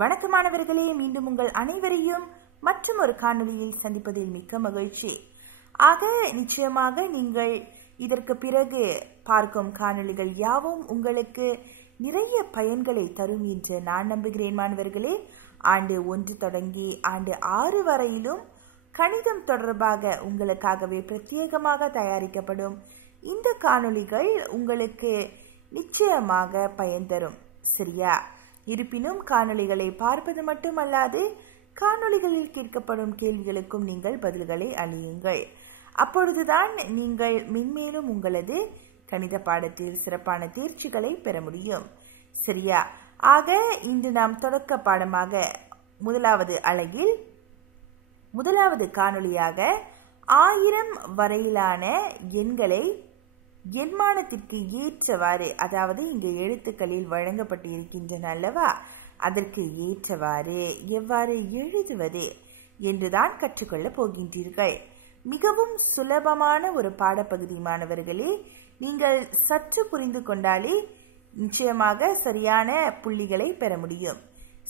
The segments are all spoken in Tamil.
வணக்கம் மாணவர்களே, மீண்டும் உங்கள் அனைவரையும் மற்றும் ஒரு காணொளியில் சந்திப்பதில் மிக்க மகிழ்ச்சி. ஆக நிச்சயமாக நீங்கள் இதற்கு பிறகு பார்க்கும் காணொளிகள் யாவும் உங்களுக்கு நிறைய பயன்களை தரும் என்று நான் நம்புகிறேன் மாணவர்களே. ஆண்டு 1 தொடங்கி ஆண்டு 6 வரையிலும் கணிதம் தொடர்பாக உங்களுக்காகவே பிரத்யேகமாக தயாரிக்கப்படும் இந்த காணொளிகள் உங்களுக்கு நிச்சயமாக பயன் தரும். சரியா? இருப்பினும் காணொளிகளை பார்ப்பது மட்டுமல்லாது காணொளிகளில் கேட்கப்படும் கேள்விகளுக்கும் நீங்கள் பதில்களை அளியுங்கள். அப்பொழுதுதான் நீங்கள் மென்மேலும் உங்களது கணித பாடத்தில் சிறப்பான தேர்ச்சிகளை பெற முடியும். சரியா? ஆக இன்று நாம் தொடக்க பாடமாக முதலாவது அலகில் முதலாவது காணொளியாக 1000 வரையிலான எண்களை எண்மானத்திற்கு ஏற்றவாறு, அதாவது இங்கு எழுத்துக்களில் வழங்கப்பட்டு இருக்கின்றன அல்லவா, அதற்கு ஏற்றவாறு எவ்வாறு எழுதுவது என்றுதான் கற்றுக்கொள்ள போகின்றீர்கள். மிகவும் சுலபமான ஒரு பாடப்பகுதி மாணவர்களே. நீங்கள் சற்று புரிந்து கொண்டாலே நிச்சயமாக சரியான புள்ளிகளை பெற முடியும்.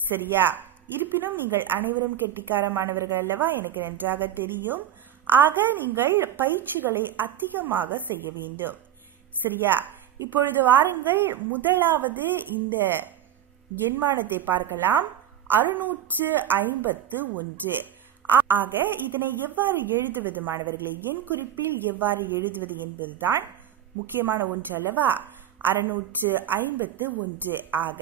சரியா? இருப்பினும் நீங்கள் அனைவரும் கெட்டிக்காரமானவர்கள் அல்லவா, எனக்கு நன்றாக தெரியும். ஆக நீங்கள் பயிற்சிகளை அதிகமாக செய்ய வேண்டும். சரியா? இப்பொழுது வாருங்கள், முதலாவது இந்த எண்மானத்தை பார்க்கலாம். 651. ஆக இதனை எவ்வாறு எழுதுவது மாணவர்களே? எண் குறிப்பில் எவ்வாறு எழுதுவது என்பதுதான் முக்கியமான ஒன்று அல்லவா? 651. ஆக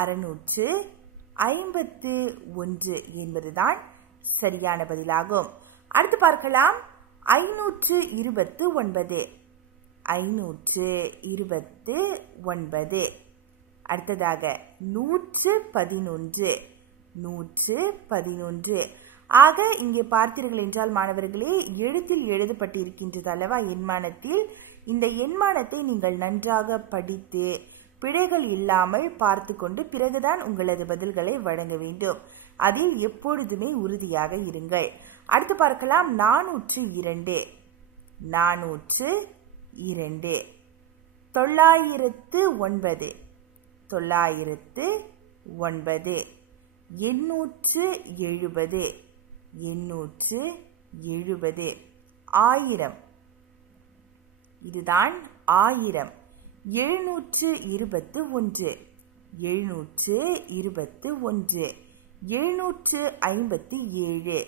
651 என்பதுதான் சரியான பதிலாகும். அடுத்து பார்க்கலாம். 529. 529. அடுத்ததாக 111. 111. ஆக இங்கே பார்த்தீர்கள் என்றால் மாணவர்களே, எழுத்தில் எழுதப்பட்டு இருக்கின்றது அல்லவா எண்மானத்தில். இந்த எண்மானத்தை நீங்கள் நன்றாக படித்து பிழைகள் இல்லாமல் பார்த்து கொண்டு பிறகுதான் உங்களது பதில்களை வழங்க வேண்டும். அதில் எப்பொழுதுமே உறுதியாக இருங்கள். அடுத்து பார்க்கலாம். 402. 402. 909. 909. 870. 870. 1000. இதுதான் 1000. 721. 721. 757.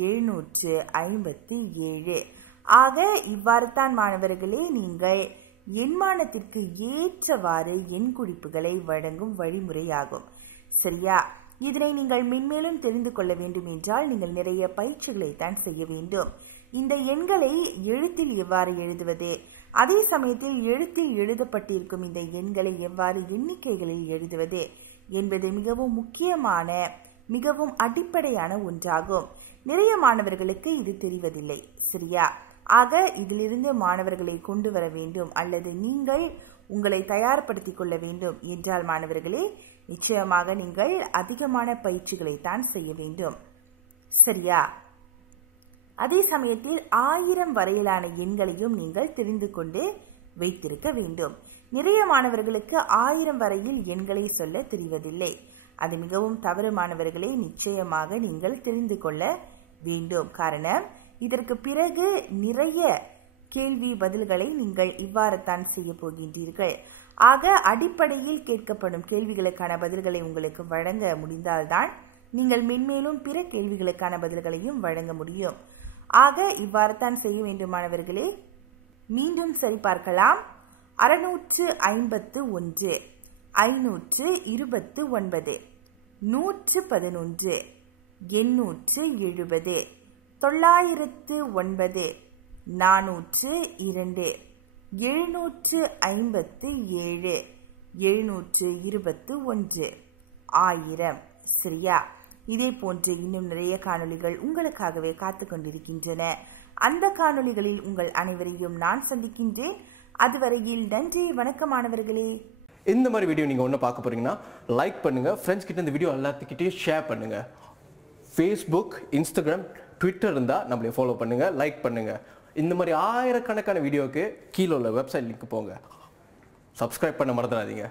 757. ஆக இவ்வாறு தான் மாணவர்களே நீங்கள் எண்மானத்திற்கு ஏற்றவாறு எண் குறிப்புகளை வழங்கும் வழிமுறையாகும். சரியா? இதனை நீங்கள் மென்மேலும் தெரிந்து கொள்ள வேண்டும் என்றால் நீங்கள் நிறைய பயிற்சிகளை தான் செய்ய வேண்டும். இந்த எண்களை எழுத்தில் எவ்வாறு எழுதுவது, அதே சமயத்தில் எழுத்தில் எழுதப்பட்டிருக்கும் இந்த எண்களை எவ்வாறு எண்ணிக்கைகளில் எழுதுவது என்பது மிகவும் முக்கியமான மிகவும் அடிப்படையான ஒன்றாகும். நிறைய மாணவர்களுக்கு இது தெரிவதில்லை. சரியா? ஆக இதிலிருந்து மாணவர்களை கொண்டு வர வேண்டும் அல்லது நீங்கள் உங்களை தயார்படுத்திக் கொள்ள வேண்டும் என்றால் மாணவர்களே நிச்சயமாக நீங்கள் அதிகமான பயிற்சிகளை தான் செய்ய வேண்டும். சரியா? அதே சமயத்தில் 1000 வரையிலான எண்களையும் நீங்கள் தெரிந்து கொண்டு வைத்திருக்க வேண்டும். நிறைய மாணவர்களுக்கு 1000 வரையில் எண்களை சொல்ல தெரிவதில்லை. அது மிகவும் தவறு மாணவர்களை. நிச்சயமாக நீங்கள் தெரிந்து கொள்ள வேண்டும். காரணம், இதற்கு பிறகு நிறைய கேள்வி பதில்களை நீங்கள் இவ்வாறு தான் செய்ய போகின்றீர்கள். ஆக அடிப்படையில் கேட்கப்படும் கேள்விகளுக்கான பதில்களை உங்களுக்கு வழங்க முடிந்தால்தான் நீங்கள் மென்மேலும் பிற கேள்விகளுக்கான பதில்களையும் வழங்க முடியும். ஆக இவ்வாறு தான் செய்ய வேண்டும் மாணவர்களே. மீண்டும் சரிபார்க்கலாம். 651. 529. 111. 870. 909. 402. 757. 721. 1000. சரியா? இதே போன்று இன்னும் நிறைய காணொளிகள் உங்களுக்காகவே காத்து கொண்டிருக்கின்றன. அந்த காணொளிகளில் உங்கள் அனைவரையும் நான் சந்திக்கின்றேன். அதுவரையில் நன்றி, வணக்கம் மாணவர்களே. இந்த மாதிரி வீடியோ நீங்கள் ஒன்று பார்க்க போறீங்கன்னா லைக் பண்ணுங்க, ஃப்ரெண்ட்ஸ் கிட்ட இந்த வீடியோ எல்லாத்துக்கிட்டையும் ஷேர் பண்ணுங்க. ஃபேஸ்புக், இன்ஸ்டாகிராம், ட்விட்டர் இருந்தால் நம்மளை ஃபாலோ பண்ணுங்க, லைக் பண்ணுங்க. இந்த மாதிரி ஆயிரக்கணக்கான வீடியோவுக்கு கீழே உள்ள வெப்சைட் லிங்க் போங்க. சப்ஸ்கிரைப் பண்ண மறந்துடாதீங்க.